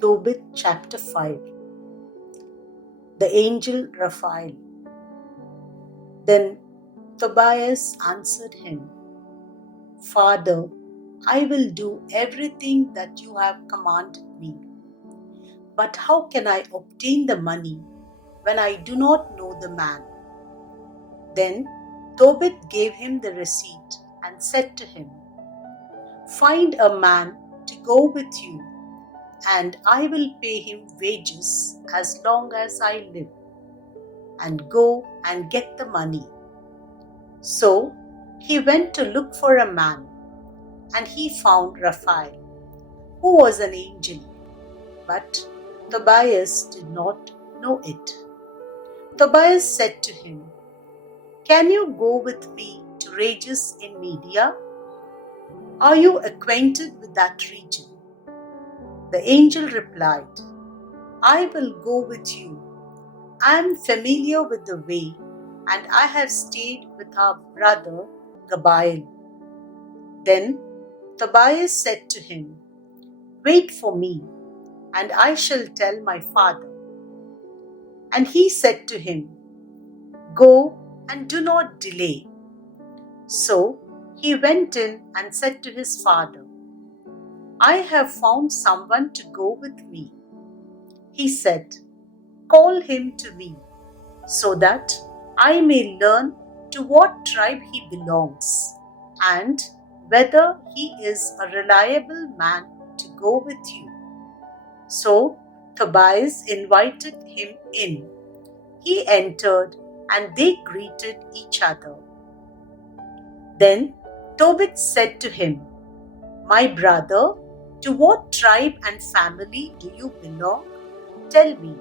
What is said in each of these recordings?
Tobit chapter 5. The angel Raphael. Then Tobias answered him, Father, I will do everything that you have commanded me. But how can I obtain the money when I do not know the man? Then Tobit gave him the receipt and said to him, Find a man to go with you, and I will pay him wages as long as I live, and go and get the money. So he went to look for a man, and he found Raphael, who was an angel, but Tobias did not know it. Tobias said to him, Can you go with me to Rages in Media? Are you acquainted with that region? The angel replied, I will go with you. I am familiar with the way, and I have stayed with our brother Gabriel. Then Tobias said to him, Wait for me, and I shall tell my father. And he said to him, Go and do not delay. So he went in and said to his father, I have found someone to go with me. He said, Call him to me, so that I may learn to what tribe he belongs, and whether he is a reliable man to go with you. So Tobias invited him in. He entered, and they greeted each other. Then Tobit said to him, My brother, to what tribe and family do you belong? Tell me.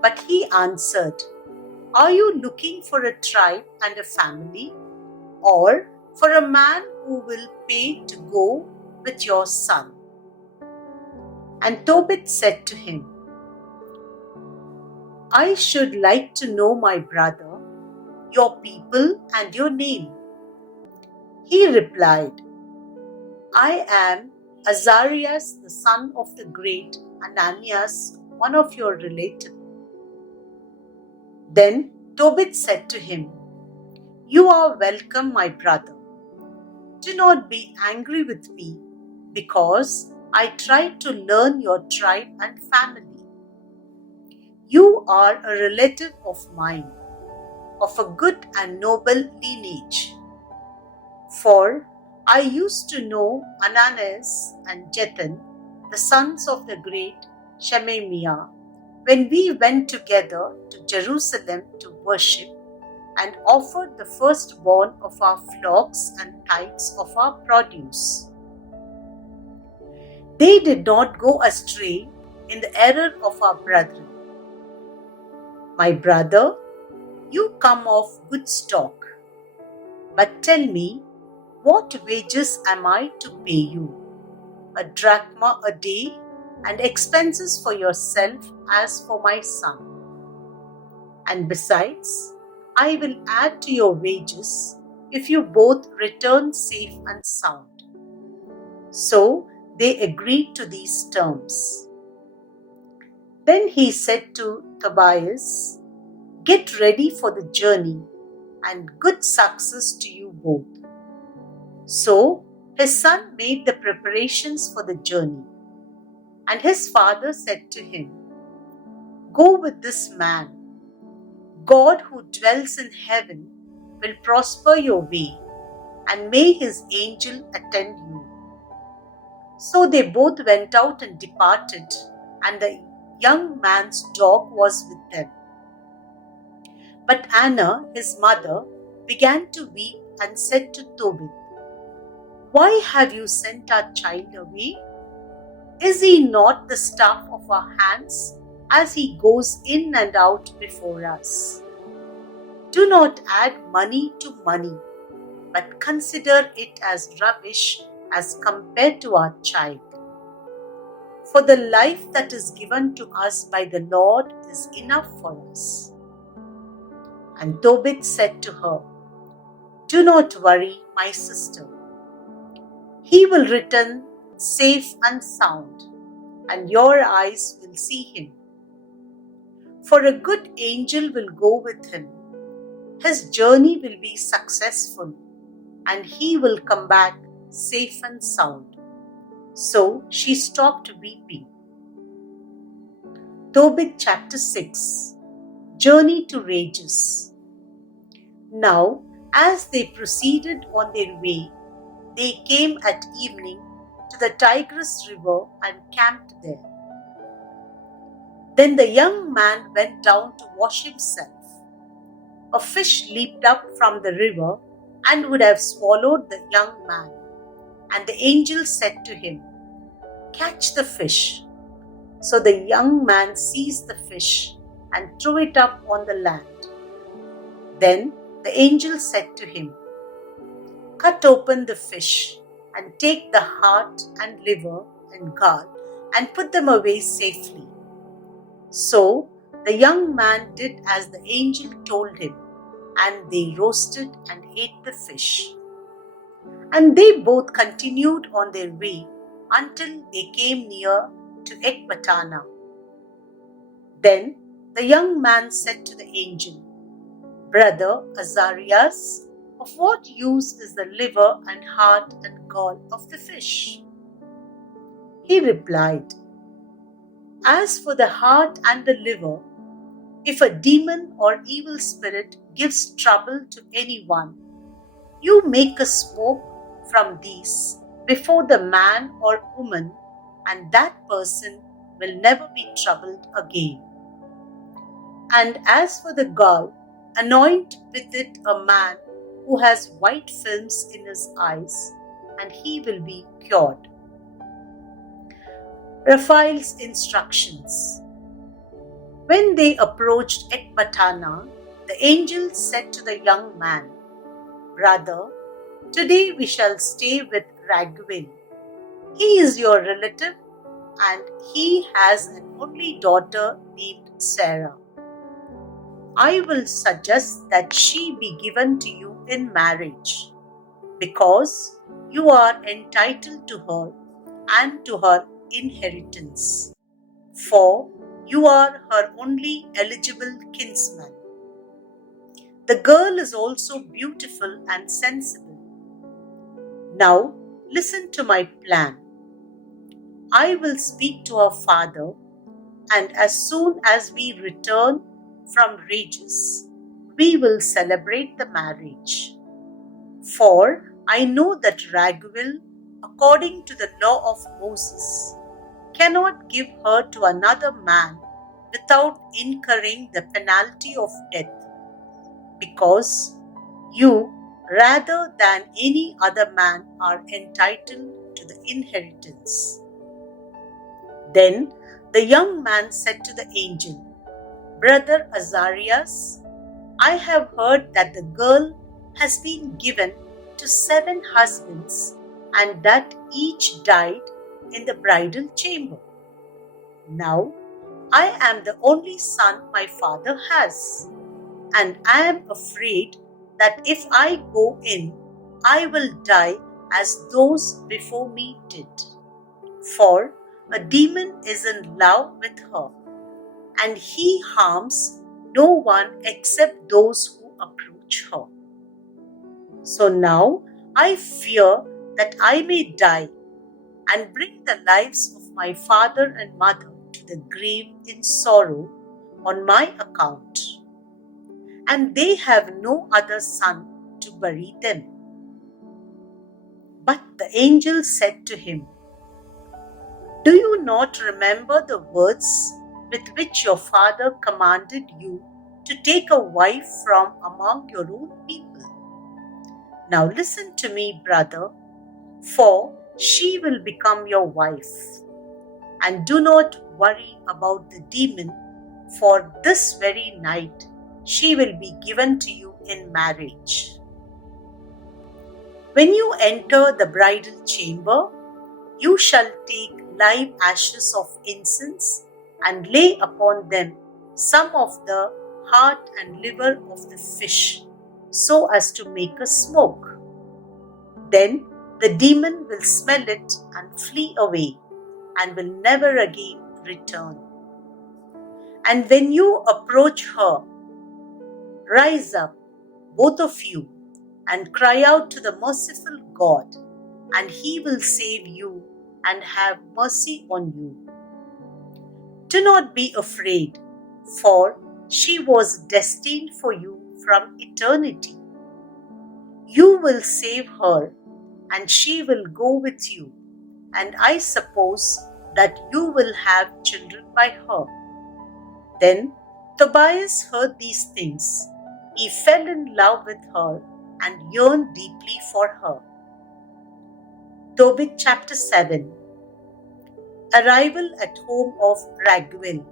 But he answered, Are you looking for a tribe and a family, or for a man who will pay to go with your son? And Tobit said to him, I should like to know, my brother, your people and your name. He replied, I am Azarias, the son of the great Ananias, one of your relatives. Then Tobit said to him, You are welcome, my brother. Do not be angry with me, because I tried to learn your tribe and family. You are a relative of mine, of a good and noble lineage. For I used to know Ananias and Jethan, the sons of the great Shemaiah, when we went together to Jerusalem to worship and offered the firstborn of our flocks and tithes of our produce. They did not go astray in the error of our brethren. My brother, you come of good stock. But tell me, what wages am I to pay you? A drachma a day, and expenses for yourself as for my son. And besides, I will add to your wages if you both return safe and sound. So they agreed to these terms. Then he said to Tobias, Get ready for the journey, and good success to you both. So his son made the preparations for the journey. And his father said to him, Go with this man. God who dwells in heaven will prosper your way, and may his angel attend you. So they both went out and departed, and the young man's dog was with them. But Anna, his mother, began to weep and said to Tobit, Why have you sent our child away? Is he not the staff of our hands, as he goes in and out before us? Do not add money to money, but consider it as rubbish as compared to our child. For the life that is given to us by the Lord is enough for us. And Tobit said to her, Do not worry, my sister. He will return safe and sound, and your eyes will see him. For a good angel will go with him. His journey will be successful, and he will come back safe and sound." So she stopped weeping. Tobit chapter 6. Journey to Rages. Now, as they proceeded on their way, they came at evening to the Tigris river and camped there. Then the young man went down to wash himself. A fish leaped up from the river and would have swallowed the young man. And the angel said to him, "Catch the fish." So the young man seized the fish and threw it up on the land. Then the angel said to him, "Cut open the fish and take the heart and liver and gall and put them away safely." So the young man did as the angel told him, and they roasted and ate the fish. And they both continued on their way until they came near to Ecbatana. Then the young man said to the angel, "Brother Azarias, of what use is the liver and heart and gall of the fish?" He replied, "As for the heart and the liver, if a demon or evil spirit gives trouble to anyone, you make a smoke from these before the man or woman, and that person will never be troubled again. And as for the gall, anoint with it a man who has white films in his eyes, and he will be cured." Raphael's instructions. When they approached Ecbatana, the angel said to the young man, "Brother, today we shall stay with Raguel. He is your relative, and he has an only daughter named Sarah. I will suggest that she be given to you in marriage, because you are entitled to her and to her inheritance, for you are her only eligible kinsman. The girl is also beautiful and sensible. Now listen to my plan. I will speak to her father, and as soon as we return from Rages, we will celebrate the marriage. For I know that Raguel, according to the law of Moses, cannot give her to another man without incurring the penalty of death, because you, rather than any other man, are entitled to the inheritance." Then the young man said to the angel, "Brother Azarias, I have heard that the girl has been given to 7 husbands, and that each died in the bridal chamber. Now I am the only son my father has, and I am afraid that if I go in, I will die as those before me did. For a demon is in love with her, and he harms no one except those who approach her. So now I fear that I may die and bring the lives of my father and mother to the grave in sorrow on my account. And they have no other son to bury them." But the angel said to him, "Do you not remember the words with which your father commanded you to take a wife from among your own people? Now listen to me, brother, for she will become your wife. And do not worry about the demon, for this very night she will be given to you in marriage. When you enter the bridal chamber, you shall take live ashes of incense and lay upon them some of the heart and liver of the fish, so as to make a smoke. Then the demon will smell it and flee away, and will never again return. And when you approach her, rise up, both of you, and cry out to the merciful God, and He will save you and have mercy on you. Do not be afraid, for she was destined for you from eternity. You will save her, and she will go with you, and I suppose that you will have children by her. Then Tobias heard these things. He fell in love with her and yearned deeply for her. Tobit chapter 7. Arrival at home of Raguel.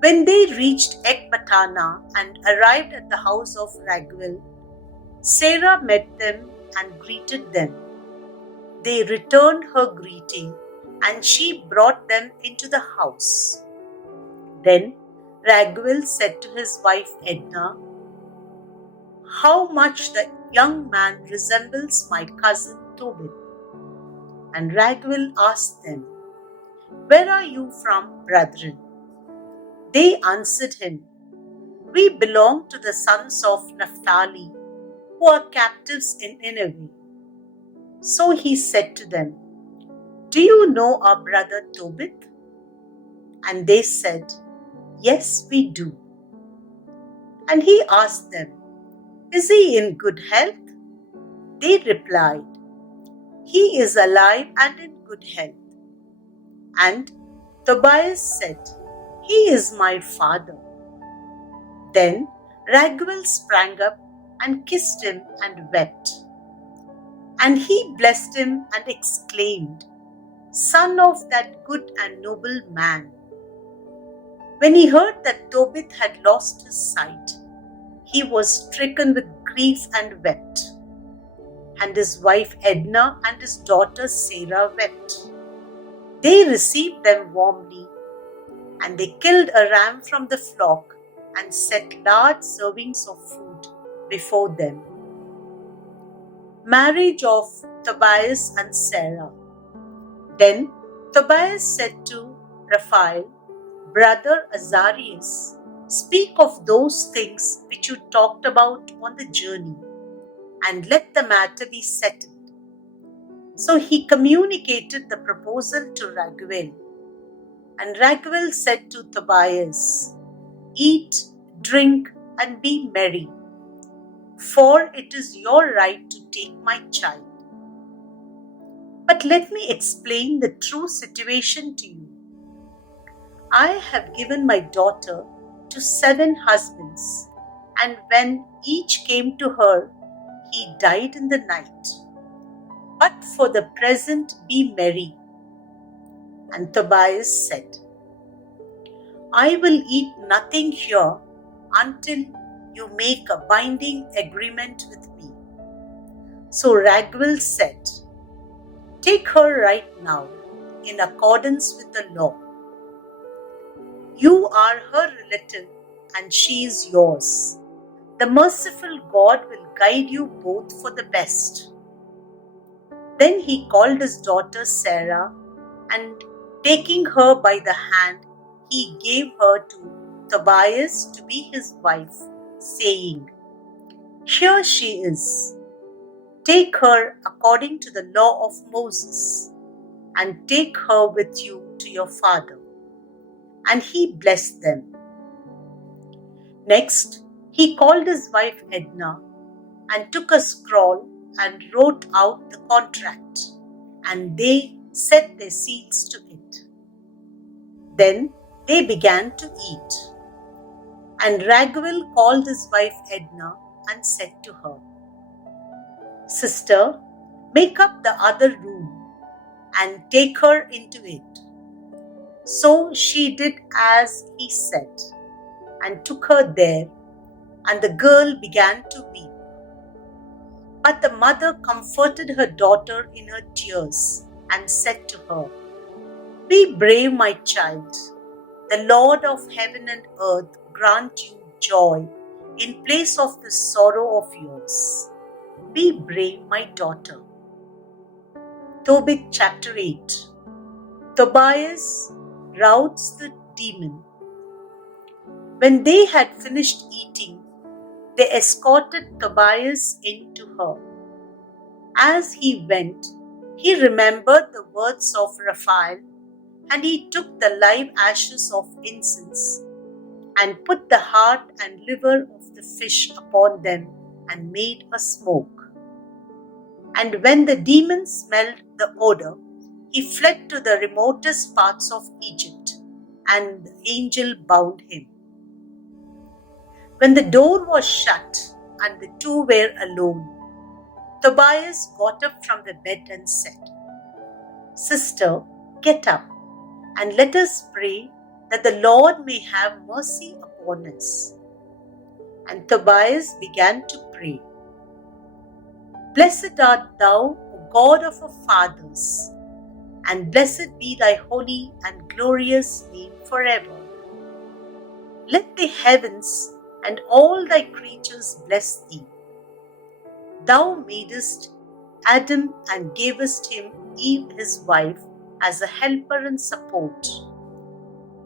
When they reached Ecbatana and arrived at the house of Raguel, Sarah met them and greeted them. They returned her greeting, and she brought them into the house. Then Raguel said to his wife Edna, "How much the young man resembles my cousin Tobit." And Raguel asked them, "Where are you from, brethren?" They answered him, "We belong to the sons of Naphtali, who are captives in Nineveh." So he said to them, "Do you know our brother Tobit?" And they said, "Yes, we do." And he asked them, "Is he in good health?" They replied, "He is alive and in good health." And Tobias said, "He is my father." Then Raguel sprang up and kissed him and wept. And he blessed him and exclaimed, "Son of that good and noble man." When he heard that Tobit had lost his sight, he was stricken with grief and wept. And his wife Edna and his daughter Sarah wept. They received them warmly, and they killed a ram from the flock and set large servings of food before them. Marriage of Tobias and Sarah. Then Tobias said to Raphael, "Brother Azarias, speak of those things which you talked about on the journey, and let the matter be settled." So he communicated the proposal to Raguel. And Raguel said to Tobias, "Eat, drink, and be merry, for it is your right to take my child. But let me explain the true situation to you. I have given my daughter to 7 husbands, and when each came to her, he died in the night. But for the present be merry." And Tobias said, "I will eat nothing here until you make a binding agreement with me." So Raguel said, "Take her right now, in accordance with the law. You are her relative, and she is yours. The merciful God will guide you both for the best." Then he called his daughter Sarah, and taking her by the hand, he gave her to Tobias to be his wife, saying, "Here she is. Take her according to the law of Moses, and take her with you to your father." And he blessed them. Next, he called his wife Edna, and took a scroll and wrote out the contract, and they set their seals to it. Then they began to eat. And Raguel called his wife Edna and said to her, "Sister, make up the other room and take her into it." So she did as he said, and took her there, and the girl began to weep. But the mother comforted her daughter in her tears and said to her, "Be brave, my child. The Lord of heaven and earth grant you joy in place of this sorrow of yours. Be brave, my daughter." Tobit chapter 8. Tobias routs the demon. When they had finished eating, they escorted Tobias in to her. As he went, he remembered the words of Raphael, and he took the live ashes of incense and put the heart and liver of the fish upon them and made a smoke. And when the demon smelled the odor, he fled to the remotest parts of Egypt, and the angel bound him. When the door was shut and the two were alone, Tobias got up from the bed and said, "Sister, get up, and let us pray that the Lord may have mercy upon us." And Tobias began to pray, "Blessed art thou, O God of our fathers, and blessed be thy holy and glorious name forever. Let the heavens and all thy creatures bless thee. Thou madest Adam and gavest him Eve his wife as a helper and support.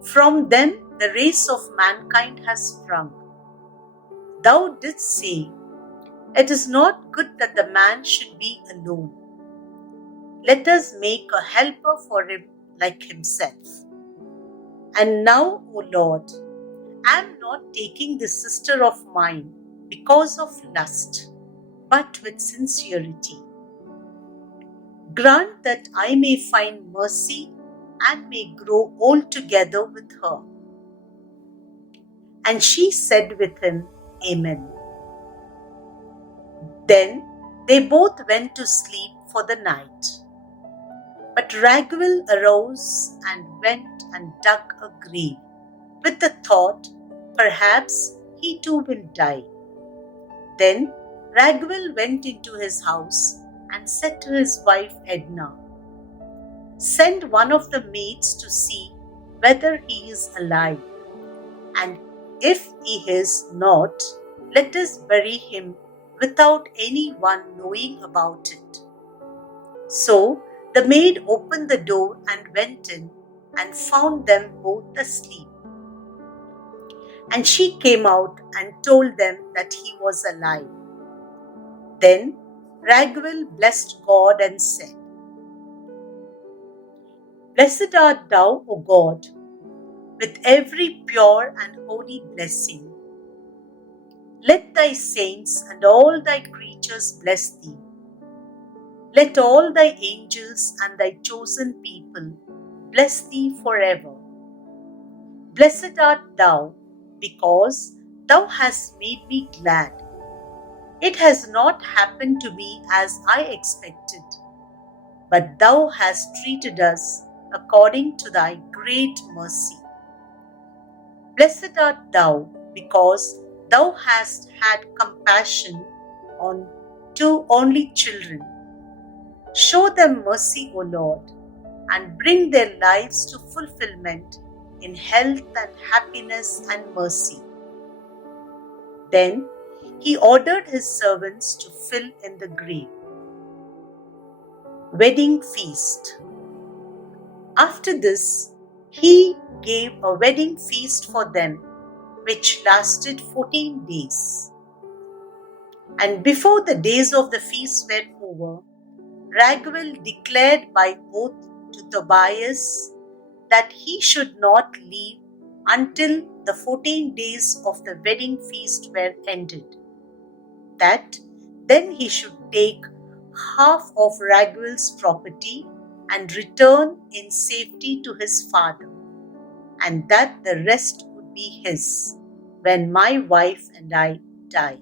From them the race of mankind has sprung. Thou didst say, It is not good that the man should be alone. Let us make a helper for him like himself. And now, O Lord, I am not taking this sister of mine because of lust, but with sincerity. Grant that I may find mercy and may grow old together with her." And she said with him, "Amen." Then they both went to sleep for the night. But Raguel arose and went and dug a grave, with the thought, perhaps he too will die. Then Raguel went into his house and said to his wife Edna, "Send one of the maids to see whether he is alive, and if he is not, let us bury him without anyone knowing about it." So the maid opened the door and went in and found them both asleep. And she came out and told them that he was alive. Then Raguel blessed God and said, "Blessed art thou, O God, with every pure and holy blessing. Let thy saints and all thy creatures bless thee. Let all thy angels and thy chosen people bless thee forever. Blessed art thou, because thou hast made me glad. It has not happened to me as I expected, but thou hast treated us according to thy great mercy. Blessed art thou, because thou hast had compassion on two only children. Show them mercy, O Lord, and bring their lives to fulfillment in health and happiness and mercy." Then he ordered his servants to fill in the grave. Wedding feast. After this, he gave a wedding feast for them, which lasted 14 days. And before the days of the feast were over, Raguel declared by oath to Tobias that he should not leave until the 14 days of the wedding feast were ended. That then he should take half of Raguel's property and return in safety to his father, and that the rest would be his when my wife and I die.